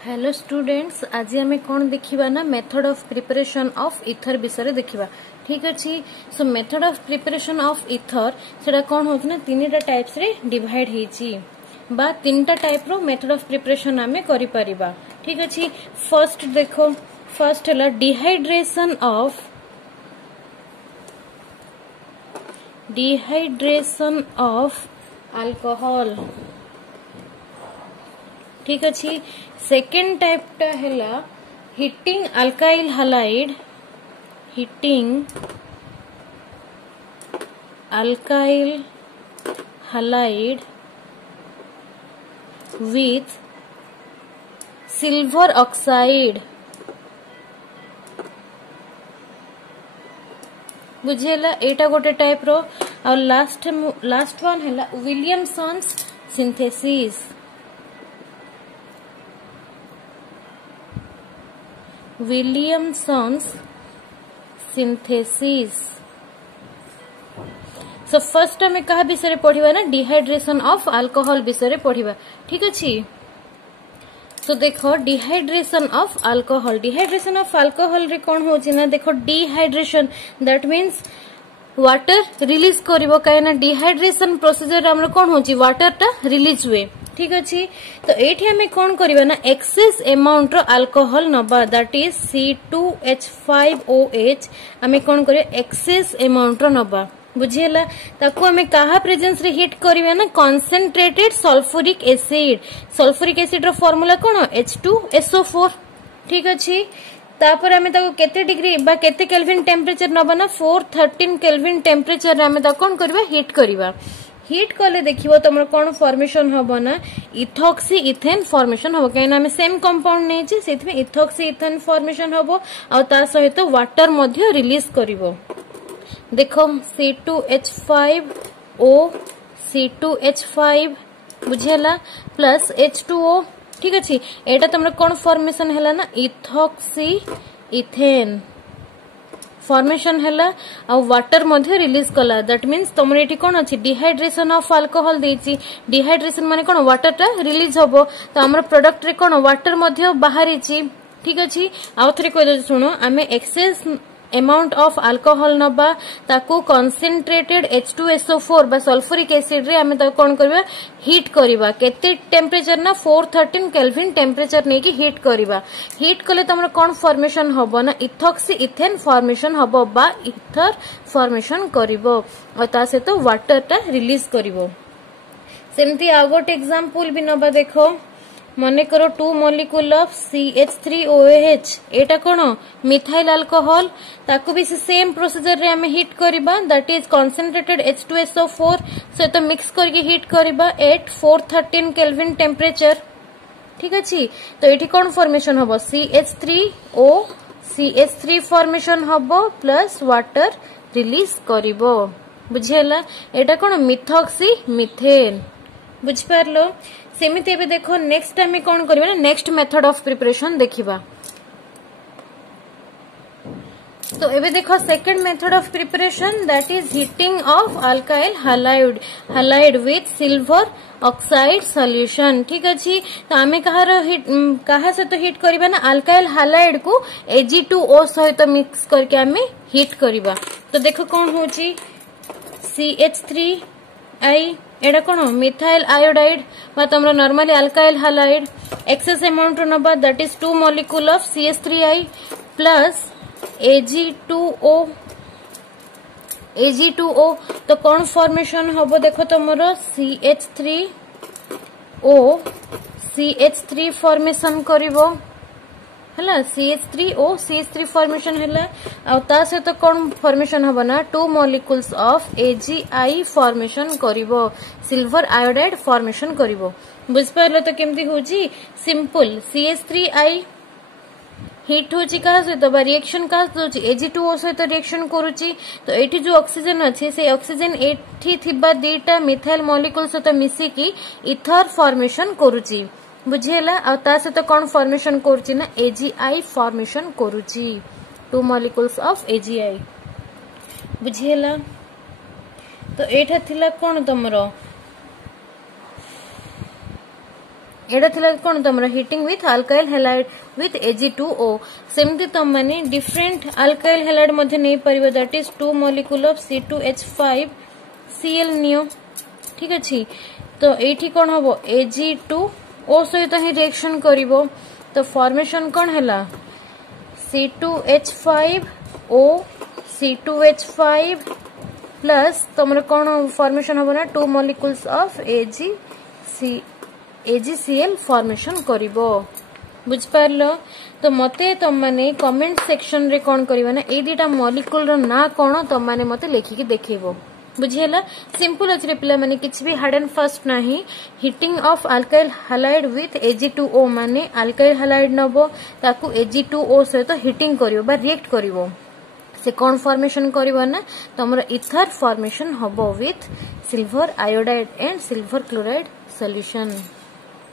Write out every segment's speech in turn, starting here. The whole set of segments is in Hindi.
हेलो स्टूडेंट्स, आज आम कौन देखा ना method of preparation of ether विषय देखा। ठीक अच्छे। सो method of preparation of ether से कौन हो तीन टाइप्स रे डिवाइड होती बा तीन टाइप रो मेथड ऑफ प्रिपरेशन आम करिपरिबा। ठीक अच्छे। फर्स्ट देखो, फर्स्ट है डिहाइड्रेशन ऑफ अल्कोहल। ठीक अच्छे। सेकेंड टाइप टा है heating alkyl halide with silver oxide. बुझेला एटा गोटे टाइप रो। और लास्ट वन है विलियमसन्स सिंथेसिस। सो फर्स्ट आम क्या विषय पढ़ा ना डिहाइड्रेशन ऑफ अल्कोहल विषय पढ़ा। ठीक अच्छे। सो देखो डिहाइड्रेशन ऑफ अल्कोहल रे कौन हो ना, देखो dehydration that means water release करिवो कहीं डिहाइड्रेशन प्रोसीजर आमर कौन हो वाटर टा रिलीज हुए। ठीक अच्छे। तो ये आम कौन करवा ना एक्सेस अमाउंट रो अल्कोहल नबा दैट इज C2H5OH आम कौन कर एक्सेस अमाउंट रो नबा। बुझीला ताकू आम क्या प्रेजेंस रे हिट करवा ना कॉन्सेंट्रेटेड सल्फ्यूरिक एसिड रो फॉर्मूला कौन H2SO4। ठीक अच्छे। तापर आम केते डिग्री बा केते केल्विन टेम्परेचर नबा ना 413 केल्विन टेम्परेचर आम कौन करवा हिट करवा। हिट कले देखिबो तुम कौन फॉर्मेशन हम ना इथॉक्सी इथेन फॉर्मेशन हम कहीं आम सेम कंपाउंड नहीं से इथॉक्सी इथेन फॉर्मेशन हम और ता सहित वाटर मध्य रिलीज करिवो। देखो C2H5O बुझेला प्लस H2O। ठीक अच्छे। एटा तुम कौन फॉर्मेशन है ना इथॉक्सी इथेन फॉर्मेशन है और वाटर मध्य रिलीज कला दैट मीन्स तुम ये कौन अच्छी डिहाइड्रेशन ऑफ अल्कोहल देती। डिहाइड्रेशन माने कौन वाटर टा रिलीज हम तो आम प्रोडक्ट रे कौन वाटर मध्य बाहरी। ठीक अच्छे। आउ थे कह शुण आम एक्सेस अमाउंट ऑफ अल्कोहल नबा ताकू कॉन्सेंट्रेटेड H2SO4 बा सल्फ्यूरिक एसिड रे आम कौन करवा हिट करवा केते टेम्परेचर ना 413 केल्विन टेम्परेचर नहीं कि हिट करवा। हिट कले तुम कौन फॉर्मेशन हम ना इथॉक्सी इथेन फॉर्मेशन हम बा इथर फॉर्मेशन करिवो और ता सहित वाटर टा रिलीज करिवो। सेमती आ गोटे एग्जांपल भी नबा। देखो मने करो 2 मॉलिक्यूल ऑफ CH3OH एटा कौन मिथाइल अल्कोहल ताकू भी सेम प्रोसीजर रे हमें हिट करबा दैट इज कॉन्सेंट्रेटेड H2SO4 सहित मिक्स करके हिट करबा एट 413 केल्विन टेम्परेचर। ठीक अच्छे। तो ये कौन फॉर्मेशन हम CH3 फॉर्मेशन हम प्लस वाटर रिलीज करिवो। बुझेला एटा कौन मिथॉक्सी मिथेन। बुझिपारलो। सेमिति एबे देखो नेक्स्ट टाइम में कौन करबा ना नेक्स्ट मेथड ऑफ प्रिपरेशन देखिबा। तो एबे देखो second method of preparation that is heating of alkyl halide with silver oxide solution. ठीक अच्छे। तो आम कहा से तो हिट करबा ना अल्काइल हालाइड को Ag2O सहित मिक्स करके आम हिट करबा। तो देखो कौन होची CH3I एटा कौन मिथाइल आयोडाइड बा तुम normally alkyl halide excess amount नबा that is 2 molecule of CH3I plus Ag2O। तो कौन फॉर्मेशन हम देखो तुम CH3 फॉर्मेशन करिवो है CH3 फॉर्मेशन है और ता सहित कौन फॉर्मेशन हम ना 2 मॉलिक्यूल्स ऑफ Agi फॉर्मेशन करिवो सिल्वर आयोडाइड फॉर्मेशन करिवो। बुझिपारलो तो केमती होची सिंपल CH3I हिट होची कहा सहित बा रिएक्शन कहा Ag2O सहित रिएक्शन करूची। तो एठी जो ऑक्सीजन अच्छे से ऑक्सीजन एठी थिबा दीटा मिथाइल मॉलिक्यूल सहित मिसिकी इथर फॉर्मेशन करूची। बुझेला और ता सहित कौन फॉर्मेशन करूची ना Agi फॉर्मेशन करूची 2 मॉलिक्यूल्स ऑफ Agi। बुझेला। तो एठा थिला कौन तमरो एटा थिला कोन तमरा heating with alkyl halide with Ag2O सेमती तुम माने डिफरेंट अल्काइल हैलाइड मध्ये नै परिबो that is 2 molecule of C2H5Cl नियो ठीक अछि तो एठी कोन हबो Ag2O सहित ही रिएक्शन करिवो तो फॉर्मेशन कोन हैला C2H5O C2H5 प्लस तुमरा कोन फॉर्मेशन हबो ना 2 मॉलिक्यूल्स ऑफ AgCl फॉर्मेशन करिवो बुझ पारलो तो मते तुम माने कमेंट सेक्शन रे कोन करिवो ना ए दीटा मॉलिक्यूल रो ना कोन तुम माने मते लेखि के देखैबो बुझियला सिंपल अछि पिला माने किछ भी हार्ड एंड फास्ट नाही heating of alkyl halide with Ag2O माने अल्काइल हैलाइड नबो ताकू Ag2O सहित हीटिंग करिवो बा रिएक्ट करिवो से कोन फॉर्मेशन करिवो ना तमरा इथर फॉर्मेशन हबो with silver iodide and silver chloride solution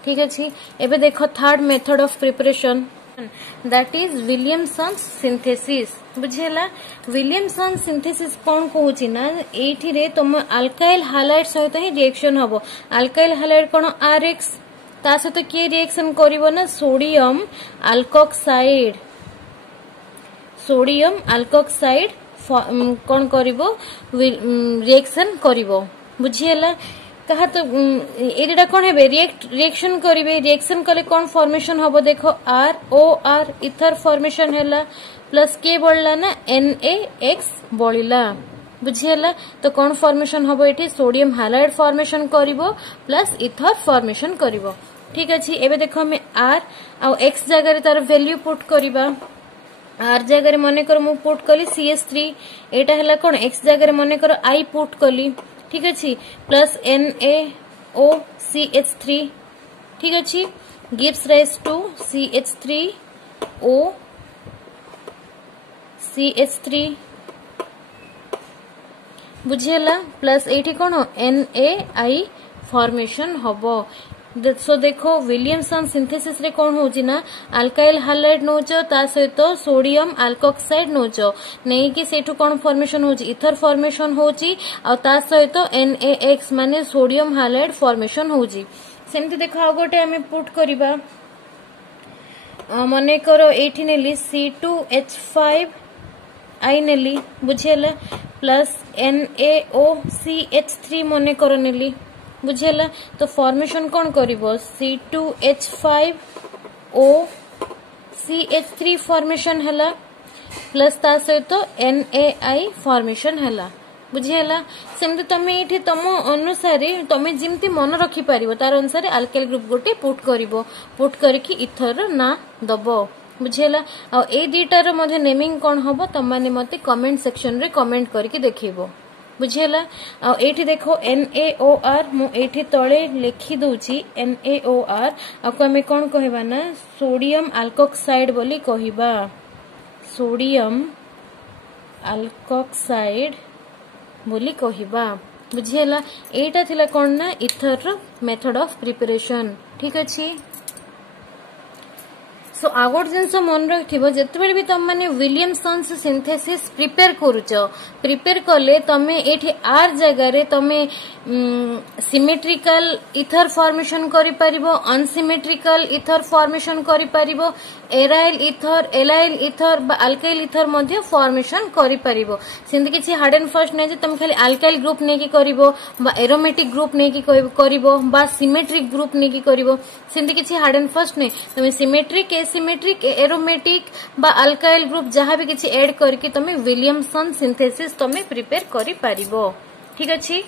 ठीक अछि एबे देखो third method of preparation that is Williamson's synthesis बुझेला विलियमसन सिंथेसिस कोन कहूची ना एठी रे तुम अल्काइल हैलाइड सहित ही रिएक्शन हबो अल्काइल हैलाइड कोन RX ता सहित के रिएक्शन करिवो ना सोडियम अल्कोक्साइड कोन करिवो रिएक्शन करिवो बुझियला कहा तो एटा कोन हेबे रिएक्शन करिवे रिएक्शन कले कोन फॉर्मेशन हबो देखो ROR इथर फॉर्मेशन हैला प्लस के बढ़ला ना NaX बढ़िला बुझियला तो कोन फॉर्मेशन हबो एठी सोडियम हैलाइड फॉर्मेशन करिवो प्लस इथर फॉर्मेशन करिवो ठीक अछि एबे देखो हम R आ X जगह रे तार वैल्यू पुट करिबा R जगह रे माने कर मु पुट कली CH3 एटा हैला कोन X जगह रे माने कर I पुट कली ठीक अछि प्लस NaOCH3 ठीक अछि गिव्स राइज टू CH3O बुझियला प्लस एठी कोन NaI फॉर्मेशन हबो सो देखो विलियमसन सिंथेसिस रे कोन होची ना अल्काइल हैलाइड नोचो ता सहित सोडियम अल्कोक्साइड नोचो नै कि सेठु कोन फॉर्मेशन होची इथर फॉर्मेशन होची आ ता सहित NaX माने सोडियम हैलाइड फॉर्मेशन होची सेमति देखो आ गोटे हमें पुट करिबा मने करो एठी नेली C2H5I नेली बुझियला प्लस NaOCH3 मने करो नेली बुझेला तो फॉर्मेशन कोन करिवो C2H5OCH3 फॉर्मेशन हैला प्लस ता सहित NaI फॉर्मेशन हैला बुझेला सेमते तमे एठी तम अनुसार तमे जिमती मन रखि पारिबो तार अनुसार अल्काइल ग्रुप गोटे पुट करिवो पुट करके इथर ना दबो बुझेला आ ए दीटार मध्ये नेमिंग कोन हबो तमाने मते कमेंट सेक्शन रे कमेंट करके देखिबो बुझेला आ एठी देखो NaOR मु एठी तळे लिखि दोची NaOR आ को हमें कोन कहबा ना सोडियम अल्कोक्साइड बोली कहिबा सोडियम अल्कोक्साइड बोली कहिबा बुझेला एटा थिला कोन ना इथर मेथड ऑफ प्रिपरेशन ठीक अछि सो आगोट जिनस मन रखिबो जेतेबेले भी तुम माने विलियमसन्स सिंथेसिस प्रिपेयर करूचो प्रिपेयर करले तमे एठी आर जगह रे तमे सिमेट्रिकल इथर फॉर्मेशन करि परिबो अनसिमेट्रिकल इथर फॉर्मेशन करि परिबो एराइल इथर बा अल्काइल इथर मध्ये फॉर्मेशन करि परिबो सिंध किछि हार्ड एंड फास्ट नै जे तुम खाली अल्काइल ग्रुप नै कि करिवो बा एरोमेटिक ग्रुप नै कि करिवो बा सिमेट्रिक ग्रुप नै कि करिवो सिंध किछि हार्ड एंड फास्ट नै तुम सिमेट्रिक एसिमेट्रिक एरोमेटिक बा अल्काइल ग्रुप जहां भी किछि ऐड करके तुम विलियमसन सिंथेसिस तुम प्रिपेयर करि परिबो ठीक अछि।